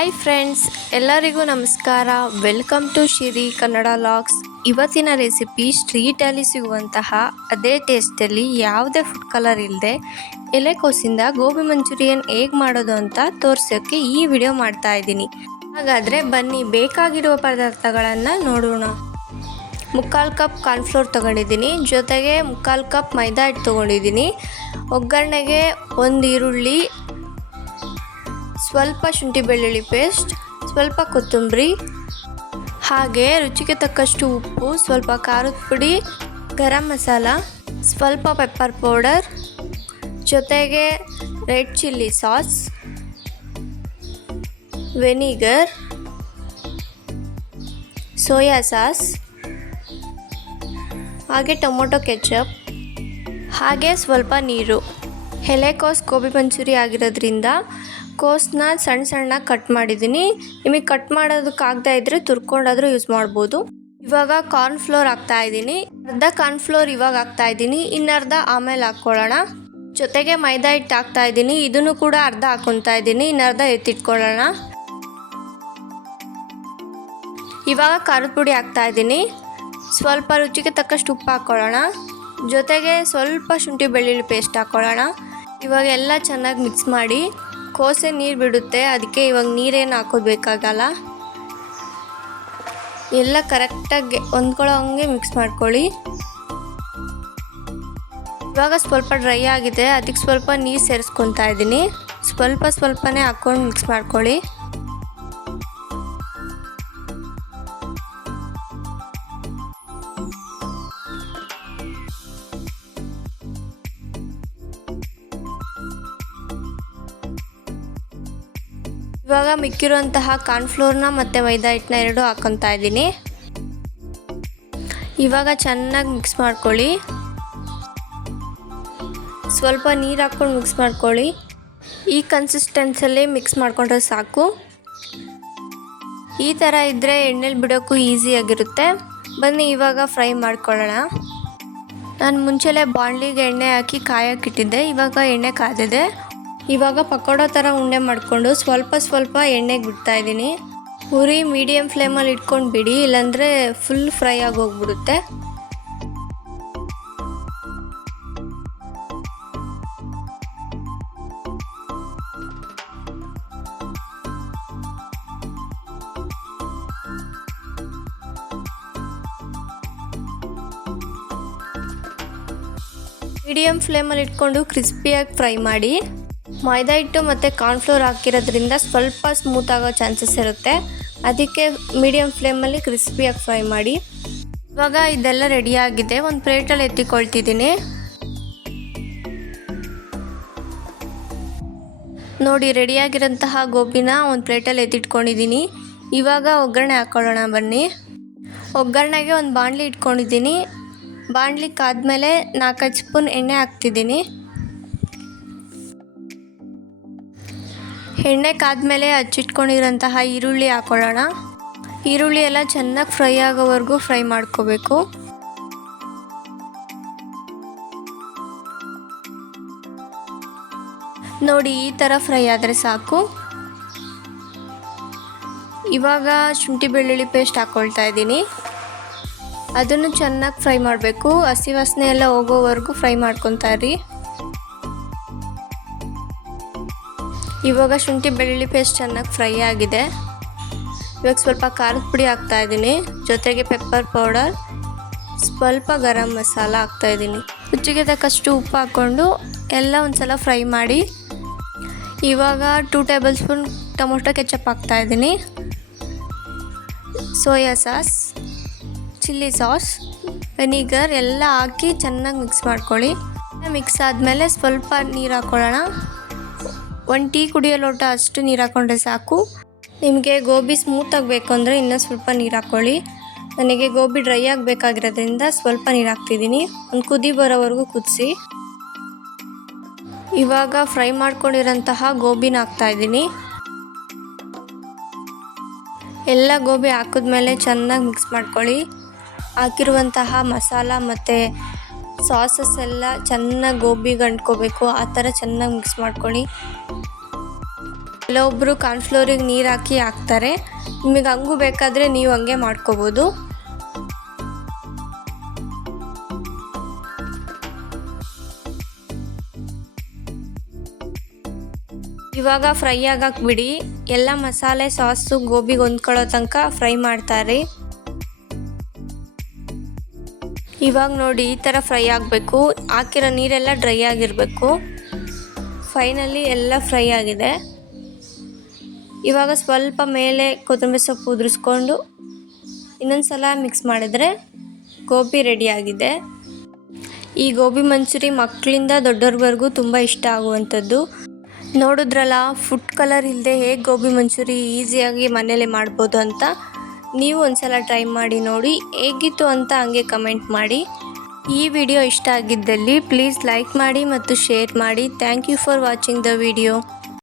Hi friends ಎಲ್ಲರಿಗೂ ನಮಸ್ಕಾರ. Welcome to Shiri Kannada vlogs ಇವತ್ತಿನ ರೆಸಿಪಿ ಸ್ಟ್ರೀಟಲ್ಲಿ ಸಿಗುವಂತಹ ಅದೇ ಟೇಸ್ಟಲ್ಲಿ ಯಾವುದೇ ಫುಡ್ ಕಲರ್ ಇಲ್ಲದೆ ಎಲೆಕೋಸಿಂದ ಗೋಬಿ ಮಂಚೂರಿಯನ್ ಹೇಗೆ ಮಾಡೋದು ಅಂತ ತೋರಿಸೋಕ್ಕೆ ಈ ವಿಡಿಯೋ ಮಾಡ್ತಾ ಇದ್ದೀನಿ. ಹಾಗಾದರೆ ಬನ್ನಿ, ಬೇಕಾಗಿರುವ ಪದಾರ್ಥಗಳನ್ನು ನೋಡೋಣ. ಮುಕ್ಕಾಲು ಕಪ್ ಕಾರ್ನ್ಫ್ಲೋರ್ ತೊಗೊಂಡಿದ್ದೀನಿ. ಜೊತೆಗೆ ಮುಕ್ಕಾಲು ಕಪ್ ಮೈದಾ ಹಿಟ್ಟು ತೊಗೊಂಡಿದ್ದೀನಿ. ಒಗ್ಗರಣೆಗೆ ಒಂದು ಈರುಳ್ಳಿ ಸ್ವಲ್ಪ ಶುಂಠಿ ಬೆಳ್ಳುಳ್ಳಿ ಪೇಸ್ಟ್, ಸ್ವಲ್ಪ ಕೊತ್ತಂಬರಿ, ಹಾಗೆ ರುಚಿಗೆ ತಕ್ಕಷ್ಟು ಉಪ್ಪು, ಸ್ವಲ್ಪ ಖಾರದ ಪುಡಿ, ಗರಂ ಮಸಾಲ, ಸ್ವಲ್ಪ ಪೆಪ್ಪರ್ ಪೌಡರ್ ಜೊತೆಗೆ red chilli sauce vinegar soya sauce ಹಾಗೆ ಟೊಮೊಟೊ ಕೆಚಪ್ ಹಾಗೆ ಸ್ವಲ್ಪ ನೀರು. ಎಲೆಕೋಸ್ ಗೋಬಿ ಮಂಚೂರಿ ಆಗಿರೋದ್ರಿಂದ ಕೋಸನ್ನ ಸಣ್ಣ ಸಣ್ಣ ಕಟ್ ಮಾಡಿದ್ದೀನಿ. ನಿಮಗೆ ಕಟ್ ಮಾಡೋದಕ್ಕಾಗದೇ ಇದ್ದರೆ ತುರ್ಕೊಂಡಾದರೂ ಯೂಸ್ ಮಾಡ್ಬೋದು. ಇವಾಗ ಕಾರ್ನ್ ಫ್ಲೋರ್ ಹಾಕ್ತಾ ಇದ್ದೀನಿ. ಅರ್ಧ ಕಾರ್ನ್ ಫ್ಲೋರ್ ಇವಾಗ ಹಾಕ್ತಾ ಇದ್ದೀನಿ. ಇನ್ನರ್ಧ ಆಮೇಲೆ ಹಾಕ್ಕೊಳ್ಳೋಣ. ಜೊತೆಗೆ ಮೈದಾ ಹಿಟ್ಟು ಹಾಕ್ತಾ ಇದ್ದೀನಿ. ಇದನ್ನು ಕೂಡ ಅರ್ಧ ಹಾಕೊತಾ ಇದ್ದೀನಿ. ಇನ್ನರ್ಧ ಎತ್ತಿಟ್ಕೊಳ್ಳೋಣ. ಇವಾಗ ಖಾರದ ಪುಡಿ ಹಾಕ್ತಾ ಇದ್ದೀನಿ. ಸ್ವಲ್ಪ ರುಚಿಗೆ ತಕ್ಕಷ್ಟು ಉಪ್ಪು ಹಾಕ್ಕೊಳ್ಳೋಣ. ಜೊತೆಗೆ ಸ್ವಲ್ಪ ಶುಂಠಿ ಬೆಳ್ಳುಳ್ಳಿ ಪೇಸ್ಟ್ ಹಾಕ್ಕೊಳ್ಳೋಣ. ಇವಾಗ ಎಲ್ಲ ಚೆನ್ನಾಗಿ ಮಿಕ್ಸ್ ಮಾಡಿ ಕೋಸೆ ನೀರು ಬಿಡುತ್ತೆ ಅದಕ್ಕೆ ಇವಾಗ ನೀರೇನು ಹಾಕೋಬೇಕಾಗಲ್ಲ ಎಲ್ಲ ಕರೆಕ್ಟಾಗಿ ಹೊಂದ್ಕೊಳ್ಳೋ ಹಂಗೆ ಮಿಕ್ಸ್ ಮಾಡ್ಕೊಳ್ಳಿ. ಇವಾಗ ಸ್ವಲ್ಪ ಡ್ರೈ ಆಗಿದೆ ಅದಕ್ಕೆ ಸ್ವಲ್ಪ ನೀರು ಸೇರಿಸ್ಕೊತಾ ಇದ್ದೀನಿ. ಸ್ವಲ್ಪ ಸ್ವಲ್ಪನೇ ಹಾಕ್ಕೊಂಡು ಮಿಕ್ಸ್ ಮಾಡ್ಕೊಳ್ಳಿ. ಇವಾಗ ಮಿಕ್ಕಿರುವಂತಹ ಕಾರ್ನ್ಫ್ಲೋರ್ನ ಮತ್ತು ಮೈದಾ ಹಿಟ್ಟನ್ನ ಎರಡು ಹಾಕ್ಕೊತಾ ಇದ್ದೀನಿ. ಇವಾಗ ಚೆನ್ನಾಗಿ ಮಿಕ್ಸ್ ಮಾಡ್ಕೊಳ್ಳಿ. ಸ್ವಲ್ಪ ನೀರು ಹಾಕ್ಕೊಂಡು ಮಿಕ್ಸ್ ಮಾಡ್ಕೊಳ್ಳಿ. ಈ ಕನ್ಸಿಸ್ಟೆನ್ಸಲ್ಲಿ ಮಿಕ್ಸ್ ಮಾಡಿಕೊಂಡ್ರೆ ಸಾಕು. ಈ ಥರ ಇದ್ದರೆ ಎಣ್ಣೆಲಿ ಬಿಡೋಕ್ಕೂ ಈಸಿಯಾಗಿರುತ್ತೆ ಬನ್ನಿ, ಇವಾಗ ಫ್ರೈ ಮಾಡ್ಕೊಳ್ಳೋಣ. ನಾನು ಮುಂಚೆಲೇ ಬಾಂಡ್ಲಿಗೆ ಎಣ್ಣೆ ಹಾಕಿ ಕಾಯಕ್ಕಿಟ್ಟಿದ್ದೆ ಇವಾಗ ಎಣ್ಣೆ ಕಾದಿದೆ ಇವಾಗ ಪಕೋಡ ಥರ ಉಂಡೆ ಮಾಡಿಕೊಂಡು ಸ್ವಲ್ಪ ಸ್ವಲ್ಪ ಎಣ್ಣೆಗೆ ಬಿಡ್ತಾ ಇದ್ದೀನಿ. ಉರಿ ಮೀಡಿಯಮ್ ಫ್ಲೇಮಲ್ಲಿ ಇಟ್ಕೊಂಡು ಬಿಡಿ, ಇಲ್ಲಾಂದರೆ ಫುಲ್ ಫ್ರೈ ಆಗಿ ಹೋಗ್ಬಿಡುತ್ತೆ. ಮೀಡಿಯಮ್ ಫ್ಲೇಮಲ್ಲಿ ಇಟ್ಕೊಂಡು ಕ್ರಿಸ್ಪಿಯಾಗಿ ಫ್ರೈ ಮಾಡಿ. ಮೈದಾ ಹಿಟ್ಟು ಮತ್ತು ಕಾರ್ನ್ಫ್ಲೋರ್ ಹಾಕಿರೋದ್ರಿಂದ ಸ್ವಲ್ಪ ಸ್ಮೂತ್ ಆಗೋ ಚಾನ್ಸಸ್ ಇರುತ್ತೆ. ಅದಕ್ಕೆ ಮೀಡಿಯಮ್ ಫ್ಲೇಮಲ್ಲಿ ಕ್ರಿಸ್ಪಿಯಾಗಿ ಫ್ರೈ ಮಾಡಿ. ಇವಾಗ ಇದೆಲ್ಲ ರೆಡಿಯಾಗಿದೆ ಒಂದು ಪ್ಲೇಟಲ್ಲಿ ಎತ್ತಿಕೊಳ್ತಿದ್ದೀನಿ. ನೋಡಿ ರೆಡಿಯಾಗಿರೋಂತಹ ಗೋಬಿನ ಒಂದು ಪ್ಲೇಟಲ್ಲಿ ಎತ್ತಿಟ್ಕೊಂಡಿದ್ದೀನಿ. ಇವಾಗ ಒಗ್ಗರಣೆ ಹಾಕ್ಕೊಳ್ಳೋಣ ಬನ್ನಿ. ಒಗ್ಗರಣೆಗೆ ಒಂದು ಬಾಣಲಿ ಇಟ್ಕೊಂಡಿದ್ದೀನಿ. ಬಾಣಲಿ ಕಾದ್ಮೇಲೆ ನಾಲ್ಕೈದು ಸ್ಪೂನ್ ಎಣ್ಣೆ ಹಾಕ್ತಿದ್ದೀನಿ. ಎಣ್ಣೆ ಕಾದ್ಮೇಲೆ ಹಚ್ಚಿಟ್ಕೊಂಡಿರೋಂತಹ ಈರುಳ್ಳಿ ಹಾಕೊಳ್ಳೋಣ. ಈರುಳ್ಳಿ ಎಲ್ಲ ಚೆನ್ನಾಗಿ ಫ್ರೈ ಆಗೋವರೆಗೂ ಫ್ರೈ ಮಾಡ್ಕೋಬೇಕು. ನೋಡಿ, ಈ ಥರ ಫ್ರೈ ಆದರೆ ಸಾಕು. ಇವಾಗ ಶುಂಠಿ ಬೆಳ್ಳುಳ್ಳಿ ಪೇಸ್ಟ್ ಹಾಕ್ಕೊಳ್ತಾ ಇದ್ದೀನಿ. ಅದನ್ನು ಚೆನ್ನಾಗಿ ಫ್ರೈ ಮಾಡಬೇಕು. ಹಸಿ ವಾಸನೆ ಎಲ್ಲ ಹೋಗೋವರೆಗೂ ಫ್ರೈ ಮಾಡ್ಕೊತಾ ಇರಿ. ಇವಾಗ ಶುಂಠಿ ಬೆಳ್ಳುಳ್ಳಿ ಪೇಸ್ಟ್ ಚೆನ್ನಾಗಿ ಫ್ರೈ ಆಗಿದೆ. ಇವಾಗ ಸ್ವಲ್ಪ ಖಾರದ ಪುಡಿ ಹಾಕ್ತಾ ಇದ್ದೀನಿ. ಜೊತೆಗೆ ಪೆಪ್ಪರ್ ಪೌಡರ್ ಸ್ವಲ್ಪ ಗರಂ ಮಸಾಲ ಹಾಕ್ತಾ ಇದ್ದೀನಿ. ರುಚಿಗೆ ತಕ್ಕಷ್ಟು ಉಪ್ಪು ಹಾಕ್ಕೊಂಡು ಎಲ್ಲ ಒಂದ್ಸಲ ಫ್ರೈ ಮಾಡಿ. ಇವಾಗ two tablespoon tomato ketchup ಹಾಕ್ತಾ ಇದ್ದೀನಿ. Soya sauce, chilli sauce vinegar ಎಲ್ಲ ಹಾಕಿ ಚೆನ್ನಾಗಿ ಮಿಕ್ಸ್ ಮಾಡ್ಕೊಳ್ಳಿ. ಮಿಕ್ಸ್ ಆದಮೇಲೆ ಸ್ವಲ್ಪ ನೀರು ಹಾಕ್ಕೊಳ್ಳೋಣ ಒಂದು ಟೀ ಕುಡಿಯೋ ಲೋಟ ಅಷ್ಟು ನೀರು ಹಾಕ್ಕೊಂಡ್ರೆ ಸಾಕು. ನಿಮಗೆ ಗೋಬಿ ಸ್ಮೂತ್ ಆಗಬೇಕು ಅಂದರೆ ಇನ್ನೂ ಸ್ವಲ್ಪ ನೀರು ಹಾಕ್ಕೊಳ್ಳಿ ನನಗೆ ಗೋಬಿ ಡ್ರೈ ಆಗಬೇಕಾಗಿರೋದ್ರಿಂದ ಸ್ವಲ್ಪ ನೀರು ಹಾಕ್ತಿದ್ದೀನಿ. ಒಂದು ಕುದಿ ಬರೋವರೆಗೂ ಕುದಿಸಿ. ಇವಾಗ ಫ್ರೈ ಮಾಡ್ಕೊಂಡಿರೋಂತಹ ಗೋಬಿನ ಹಾಕ್ತಾಯಿದ್ದೀನಿ ಎಲ್ಲ ಗೋಬಿ ಹಾಕಿದ್ಮೇಲೆ ಚೆನ್ನಾಗಿ ಮಿಕ್ಸ್ ಮಾಡ್ಕೊಳ್ಳಿ. ಹಾಕಿರುವಂತಹ ಮಸಾಲ ಮತ್ತು ಸಾಸಸ್ ಎಲ್ಲ ಚೆನ್ನಾಗಿ ಗೋಬಿಗೆ ಅಂಟ್ಕೋಬೇಕು, ಆ ಥರ ಚೆನ್ನಾಗಿ ಮಿಕ್ಸ್ ಮಾಡ್ಕೊಳ್ಳಿ. ಕೆಲವೊಬ್ಬರು ಕಾರ್ನ್ಫ್ಲೋರಿಗೆ ನೀರು ಹಾಕಿ ಹಾಕ್ತಾರೆ. ನಿಮಗೆ ಹಂಗೂ ಬೇಕಾದರೆ ನೀವು ಹಂಗೆ ಮಾಡ್ಕೋಬೋದು. ಇವಾಗ ಫ್ರೈ ಆಗಾಕ್ಬಿಡಿ ಬಿಡಿ. ಎಲ್ಲ ಮಸಾಲೆ, ಸಾಸು, ಗೋಬಿಗೆ ಹೊಂದ್ಕೊಳ್ಳೋ ತನಕ ಫ್ರೈ ಮಾಡ್ತಾರೆ. ಇವಾಗ ನೋಡಿ ಈ ಥರ ಫ್ರೈ ಆಗಬೇಕು. ಹಾಕಿರೋ ನೀರೆಲ್ಲ ಡ್ರೈ ಆಗಿರಬೇಕು. ಫೈನಲಿ ಎಲ್ಲ ಫ್ರೈ ಆಗಿದೆ. ಇವಾಗ ಸ್ವಲ್ಪ ಮೇಲೆ ಕೊತ್ತಂಬರಿ ಸೊಪ್ಪು ಉದುರಿಸ್ಕೊಂಡು ಇನ್ನೊಂದು ಸಲ ಮಿಕ್ಸ್ ಮಾಡಿದರೆ ಗೋಬಿ ರೆಡಿ ಆಗಿದೆ. ಈ ಗೋಬಿ ಮಂಚೂರಿ ಮಕ್ಕಳಿಂದ ದೊಡ್ಡವ್ರವರೆಗೂ ತುಂಬ ಇಷ್ಟ ಆಗುವಂಥದ್ದು. ನೋಡಿದ್ರಲ್ಲ ಫುಡ್ ಕಲರ್ ಇಲ್ಲದೆ ಹೇಗೆ ಗೋಬಿ ಮಂಚೂರಿ ಈಸಿಯಾಗಿ ಮನೇಲಿ ಮಾಡ್ಬೋದು ಅಂತ. ನೀವು ಒಂದ್ಸಲ ಟ್ರೈ ಮಾಡಿ ನೋಡಿ, ಹೇಗಿತ್ತು ಅಂತ ಹಂಗೆ ಕಮೆಂಟ್ ಮಾಡಿ. ಈ ವಿಡಿಯೋ ಇಷ್ಟ ಆಗಿದ್ದಲ್ಲಿ ಪ್ಲೀಸ್ ಲೈಕ್ ಮಾಡಿ ಮತ್ತು ಶೇರ್ ಮಾಡಿ. Thank you for watching the video.